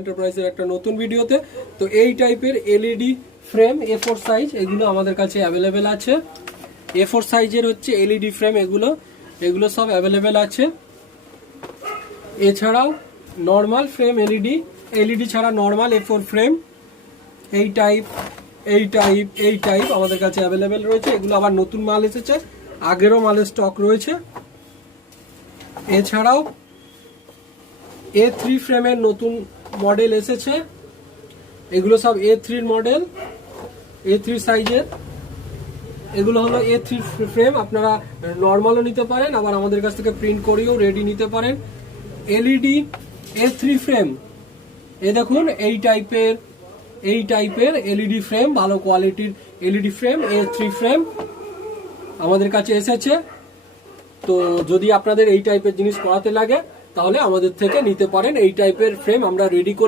এন্টারপ্রাইজের একটা নতুন ভিডিওতে। তো এই টাইপের এলইডি ফ্রেম A4 সাইজ এগুলো আমাদের কাছে অ্যাভেলেবেল আছে। A4 সাইজের হচ্ছে এলইডি ফ্রেম, এগুলো সব অ্যাভেলেবেল আছে। এছাড়াও নর্মাল ফ্রেম এলইডি ছাড়া নর্মাল A4 ফ্রেম এই টাইপ আমাদের কাছে অ্যাভেলেবেল রয়েছে। এগুলো আবার নতুন মাল এসেছে, আগেরও মালের স্টক রয়েছে। এছাড়াও A3 ফ্রেমের নতুন মডেল এসেছে, এগুলো সব A3 মডেল, A3 সাইজের। এগুলো হলো A3 ফ্রেম, আপনারা নর্মালও নিতে পারেন, আবার আমাদের কাছ থেকে প্রিন্ট করেও রেডি নিতে পারেন। এলইডি A3 ফ্রেম, এ দেখুন এই টাইপের এলইডি ফ্রেম, ভালো কোয়ালিটির এলইডি ফ্রেম A3 ফ্রেম আমাদের কাছে এসেছে। তো যদি আপনাদের এই টাইপের জিনিস করাতে লাগে তাহলে আমাদের থেকে নিতে পারেন। এই টাইপের ফ্রেম আমরা রেডি